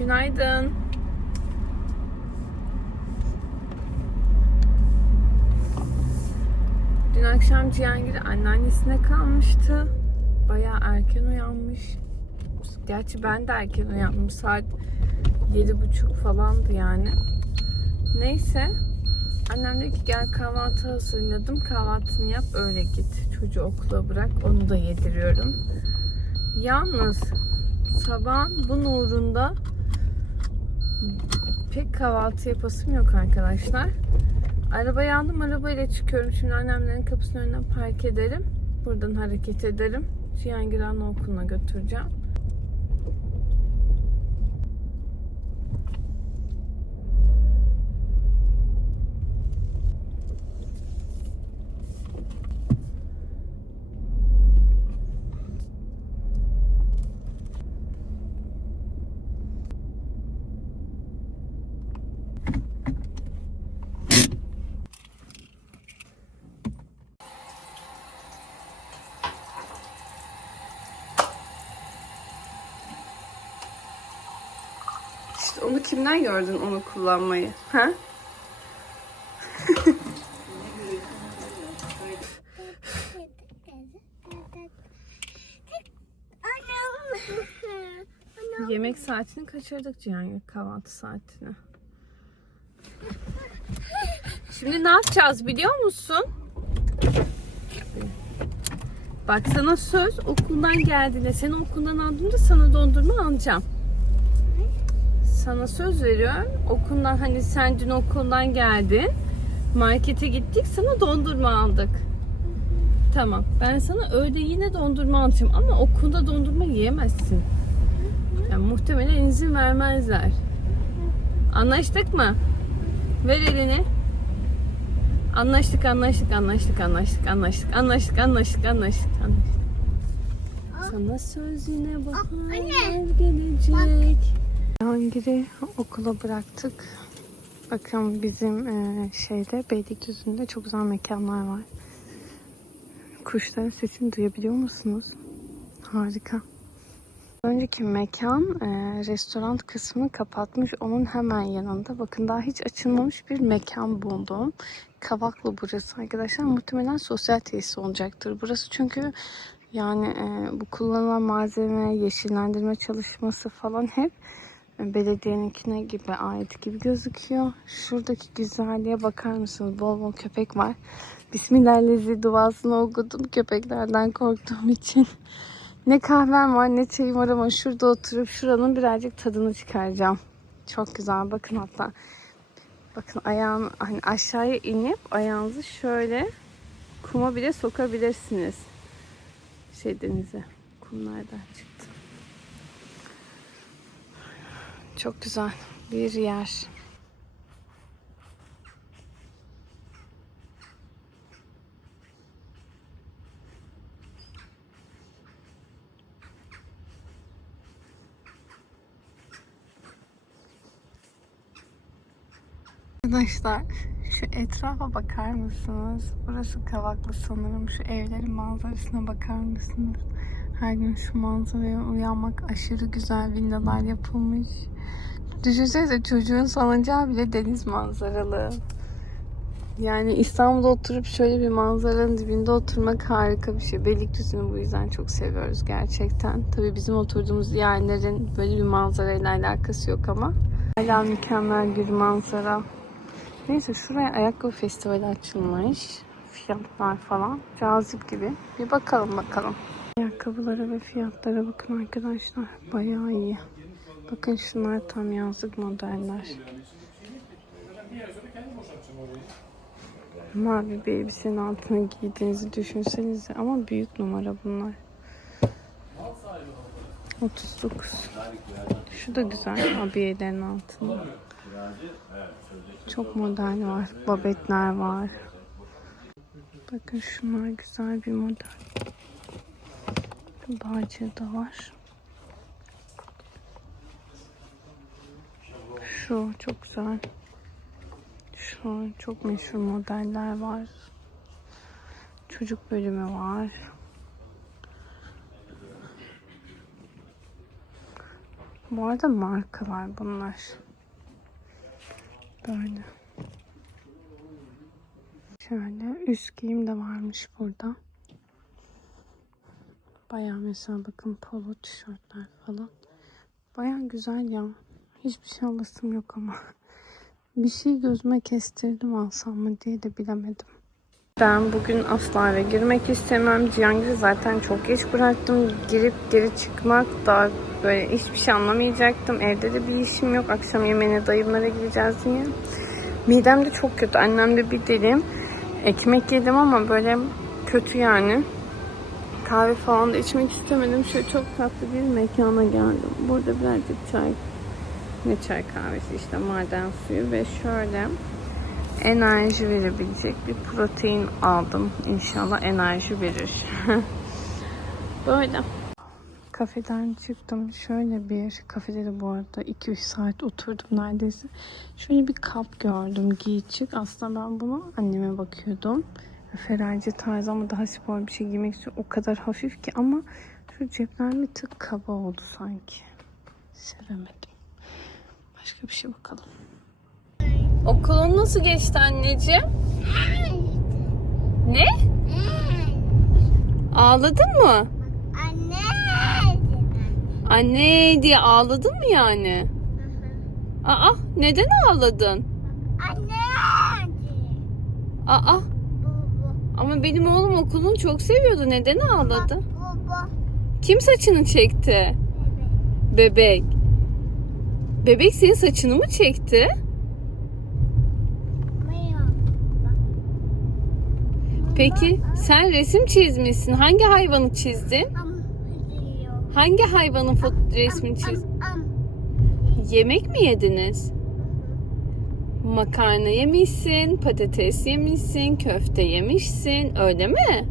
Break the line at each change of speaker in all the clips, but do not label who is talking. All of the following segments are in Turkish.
Günaydın. Dün akşam Cihangir anneannesine kalmıştı. Bayağı erken uyanmış. Gerçi ben de erken uyandım. Saat yedi buçuk falandı yani. Neyse. Annem dedi ki gel kahvaltı hazırladım. Kahvaltını yap öyle git. Çocuğu okula bırak. Onu da yediriyorum. Yalnız sabahın bu nurunda pek kahvaltı yapasım yok arkadaşlar. Arabayı aldım. Arabayla çıkıyorum. Şimdi annemlerin kapısının önüne park ederim. Buradan hareket ederim. Cihangir Anaokulu'na götüreceğim. İşte onu kimden gördün onu kullanmayı? Ha? Yemek saatini kaçırdık Cihangir kahvaltı saatini. Şimdi ne yapacağız biliyor musun? Bak sana söz okuldan geldiğinde seni okuldan aldığımda sana dondurma alacağım. Sana söz veriyorum. Okuldan hani sen dün okuldan geldin. Markete gittik sana dondurma aldık. Tamam. Ben sana öyle yine dondurma alacağım ama okulda dondurma yiyemezsin. Yani muhtemelen izin vermezler. Anlaştık mı? Ver elini. Anlaştık, anlaştık, anlaştık, anlaştık, anlaştık, anlaştık, anlaştık, anlaştık, anlaştık. Sana söz yine bahar gelecek. Hangiri okula bıraktık. Bakın bizim e, şeyde Beylikdüzü'nde çok güzel mekanlar var. Kuşların sesini duyabiliyor musunuz? Harika. Önceki mekan e, restoran kısmını kapatmış. Onun hemen yanında bakın daha hiç açılmamış bir mekan buldum. Kavaklı burası arkadaşlar. Muhtemelen sosyal tesis olacaktır. Burası çünkü yani e, bu kullanılan malzeme, yeşillendirme çalışması falan hep belediyeninkine gibi ait gibi gözüküyor. Şuradaki güzelliğe bakar mısınız? Bol bol köpek var. Bismillahirrahmanirrahim duasını okudum köpeklerden korktuğum için. Ne kahvem var ne çayım var ama şurada oturup şuranın birazcık tadını çıkaracağım. Çok güzel bakın hatta. Bakın ayağın hani aşağıya inip ayağınızı şöyle kuma bile sokabilirsiniz. Şey denize kumlardan çıktı. Çok güzel bir yer. Arkadaşlar şu etrafa bakar mısınız? Burası Kavaklı sanırım. Şu evlerin manzarasına bakar mısınız? Her gün şu manzaraya uyanmak aşırı güzel villalar yapılmış. Düşünsenize çocuğun salıncağı bile deniz manzaralı. Yani İstanbul'da oturup şöyle bir manzaranın dibinde oturmak harika bir şey. Beylikdüzü'nü bu yüzden çok seviyoruz gerçekten. Tabii bizim oturduğumuz yerlerin böyle bir manzarayla alakası yok ama. Hala mükemmel bir manzara. Neyse şuraya ayakkabı festivali açılmış. Fiyatlar falan. Cazip gibi. Bir bakalım bakalım. Ayakkabılara ve fiyatlara bakın arkadaşlar. Bayağı iyi. Bakın şunlar tam yazlık modeller. Mavi bir elbisenin altına giydiğinizi düşünsenize ama büyük numara bunlar. 39. Şu da güzel abiyelerin altında. Çok model var. Babetler var. Bakın şunlar güzel bir model. Bağcığı da var. Şu çok güzel. Şu çok meşhur modeller var. Çocuk bölümü var. Bu arada markalar bunlar. Böyle. Şöyle üst giyim de varmış burada. Baya mesela bakın polo tişörtler falan. Baya güzel ya. Hiçbir şey alasım yok ama. Bir şey gözüme kestirdim alsam mı diye de bilemedim. Ben bugün asla eve girmek istemem. Cihangir'i zaten çok geç bıraktım. Girip geri çıkmak da böyle hiçbir şey anlamayacaktım. Evde de bir işim yok. Akşam yemeğine dayımlara gideceğiz diye. Midem de çok kötü. Annem de bir dilim. Ekmek yedim ama böyle kötü yani. Kahve falan da içmek istemedim. Şöyle çok tatlı bir mekana geldim. Burada birazcık çay, ne çay kahvesi işte maden suyu ve şöyle enerji verebilecek bir protein aldım. İnşallah enerji verir. Böyle. Kafeden çıktım. Şöyle bir kafede de bu arada 2-3 saat oturdum neredeyse. Şöyle bir kap gördüm giy çık. Aslında ben bunu anneme bakıyordum. Feraci tarzı ama daha spor bir şey giymek istiyorum. O kadar hafif ki ama şu cepler bir tık kaba oldu sanki. Sevemedim. Başka bir şey bakalım. Okulun nasıl geçti anneciğim? Ne? Ağladın mı?
Anne.
Anne diye ağladın mı yani? Aa neden ağladın?
Anne.
Aa ama benim oğlum okulunu çok seviyordu. Neden ağladı?
Baba.
Kim saçını çekti? Bebek. Bebek senin saçını mı çekti? Peki sen resim çizmişsin. Hangi hayvanı çizdin? Hangi hayvanın resmini çizdin? Yemek mi yediniz? Makarna yemişsin, patates yemişsin, köfte yemişsin. Öyle mi?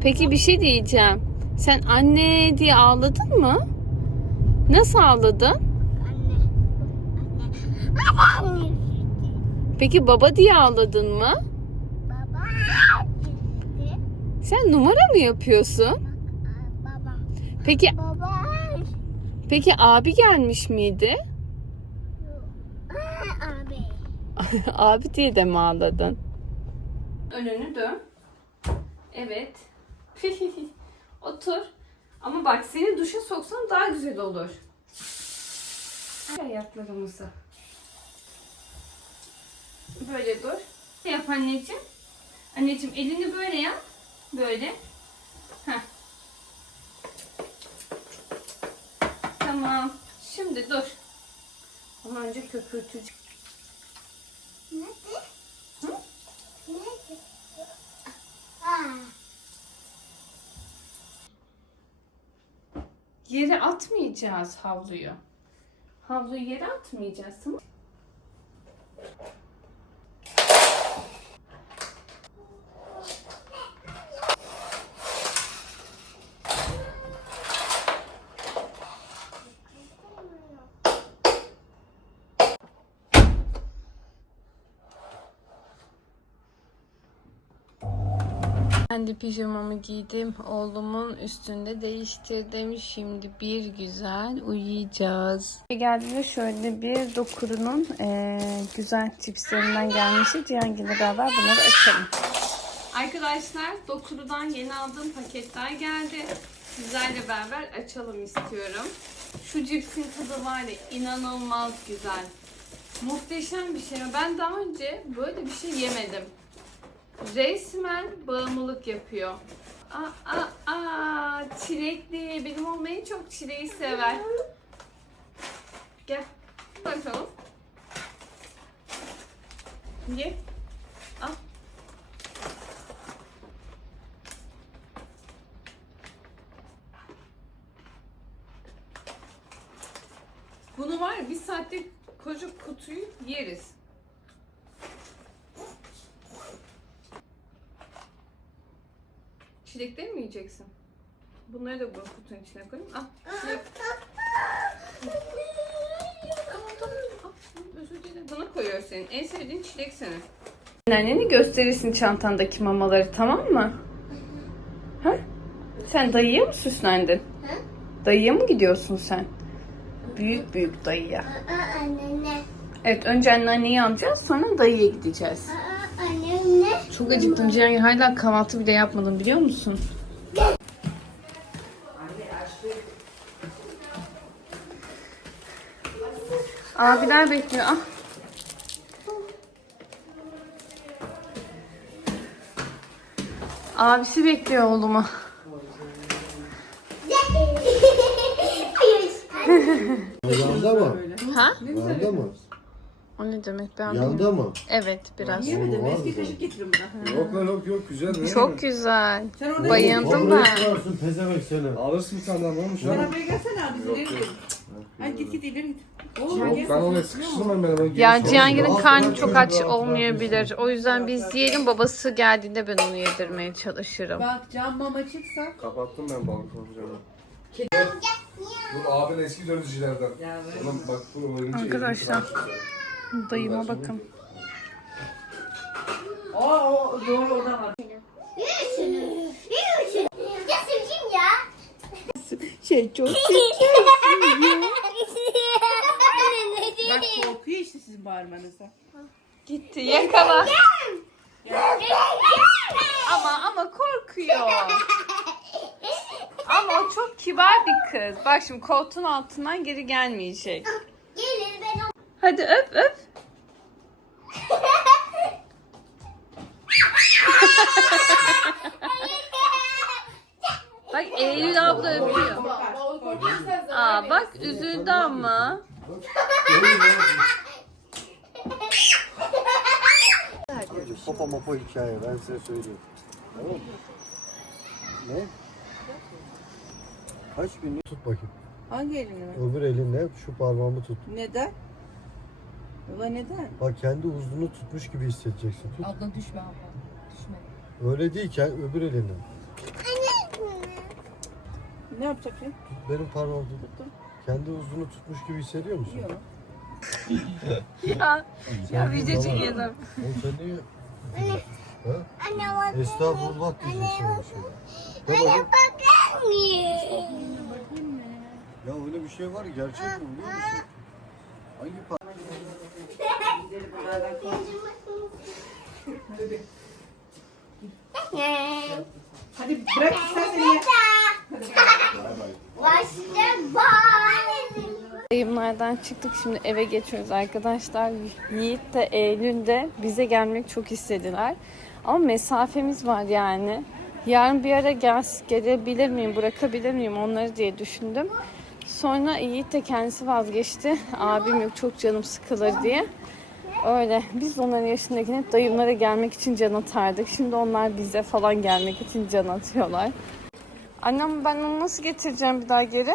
Peki bir şey diyeceğim. Sen anne diye ağladın mı? Nasıl ağladın? Peki baba diye ağladın mı?
Baba.
Sen numara mı yapıyorsun?
Baba.
Peki
Baba.
peki abi gelmiş miydi?
Abi.
abi diye de mi ağladın? Önünü dön. Evet. Otur. Ama bak seni duşa soksam daha güzel olur. Ayaklarımızı. Böyle dur. Ne yap anneciğim? Anneciğim elini böyle yap. Böyle. Heh. Tamam. Şimdi dur. Ama önce köpürtücü.
Nerede?
Hı?
Nerede? Aa.
Yere atmayacağız havluyu. Havluyu yere atmayacağız tamam Ben de pijamamı giydim. Oğlumun üstünde değiştirdim. Şimdi bir güzel uyuyacağız. Geldiğinde şöyle bir Dokuru'nun eee, güzel tipslerinden gelmişti. Cihangir'le beraber bunları açalım. Arkadaşlar Dokuru'dan yeni aldığım paketler geldi. Sizlerle beraber açalım istiyorum. Şu cipsin tadı var ya inanılmaz güzel. Muhteşem bir şey. Ben daha önce böyle bir şey yemedim. Resmen bağımlılık yapıyor. Aa, aa, aa, çilekli. Benim en çok çileği sever. Gel. Bakalım. Ye. Al. Bunu var bir saatte koca kutuyu yeriz. Çilekleri mi yiyeceksin? Bunları da bu kutunun içine koyayım. Al. Çilek. Tamam tamam. Al, özür dilerim. Bana koyuyor senin. En sevdiğin çilek senin. Anneni gösterirsin çantandaki mamaları tamam mı? Ha? Sen dayıya mı süslendin?
Hı?
Dayıya mı gidiyorsun sen? Büyük büyük dayıya.
Aa, anne ne?
Evet önce anneanneyi alacağız sonra dayıya gideceğiz.
Aa, anne ne?
Çok acıktım Cihangir. Hala kahvaltı bile yapmadım biliyor musun? Abiler bekliyor. Ah. Abisi bekliyor oğluma.
Yanda mı?
Ha?
Yanda mı?
O ne demek ben
Yanda mı?
Evet biraz.
Oğlum var mı?
Yok lan yok yok güzel ne?
Çok güzel.
Sen orada
Bayıldım
Oğlum,
ben.
çıkarsın pezevenk seni.
Alırsın bir tane daha ne olmuş
Sen
ya?
arabaya gelsene abi biz ileri gidelim. Hadi git git ileri git.
Yok
gel.
ben oraya sıkıştırmam ben hemen
Ya
geri
Cihangir'in karnı çok aç olmayabilir. O yüzden biz yiyelim babası geldiğinde ben onu yedirmeye çalışırım.
Bak cam mama çıksa.
Kapattım ben balkonu camı. Bu abin eski dönücülerden. Oğlum bak bu oyuncu.
Arkadaşlar. Dayıma bakın.
Aa o doğru orada var.
Ya seveyim ya.
Şey çok. Bak
Bak
korkuyor işte sizin bağırmanıza.
Gitti yakala. Ama ama korkuyor. Ama o çok kibar bir kız. Bak şimdi koltuğun altından geri gelmeyecek. Hadi öp öp. Bak Eylül abla öpüyor. Aa bak üzüldü ama.
Papa mapa hikaye ben size söyleyeyim. Tamam mı? Ne? Kaç günlük? Tut bakayım.
Hangi elini?
Öbür elinle şu parmağımı tut.
Neden? Ulan neden?
Bak kendi uzvunu tutmuş gibi hissedeceksin. Tut.
Abla düşme abla. Düşme.
Öyle değil ki öbür elinle.
Ne yapacaksın?
Tut benim parmağımı tut.
Tuttum.
Kendi uzvunu tutmuş gibi hissediyor musun?
Yok.
Ya, ya video çekelim.
Oğlum sen niye? Ha?
Anne bak.
Estağfurullah diyeceksin öyle şeyler. De
Anne
bakayım.
bakar mısın?
Ya öyle bir şey var ya, gerçek mi biliyor musun? Hangi parmak?
Hadi bırak istersen
var.
Dayımlardan çıktık şimdi eve geçiyoruz arkadaşlar. Yiğit de Eylül de bize gelmek çok istediler. Ama mesafemiz var yani. Yarın bir ara gel, gelebilir miyim, bırakabilir miyim onları diye düşündüm. Sonra Yiğit de kendisi vazgeçti. Abim yok çok canım sıkılır diye. Öyle. Biz onların yaşındakine dayımlara gelmek için can atardık. Şimdi onlar bize falan gelmek için can atıyorlar. Annem ben onu nasıl getireceğim bir daha geri?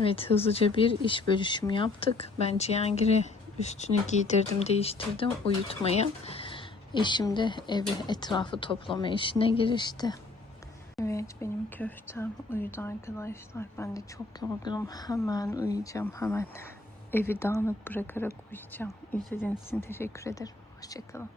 Evet hızlıca bir iş bölüşümü yaptık. Ben Cihangir'e üstünü giydirdim, değiştirdim uyutmaya. Eşim de evi etrafı toplama işine girişti. Evet benim köftem uyudu arkadaşlar. Ben de çok yorgunum. Hemen uyuyacağım. Hemen evi dağınık bırakarak uyuyacağım. İzlediğiniz için teşekkür ederim. Hoşçakalın.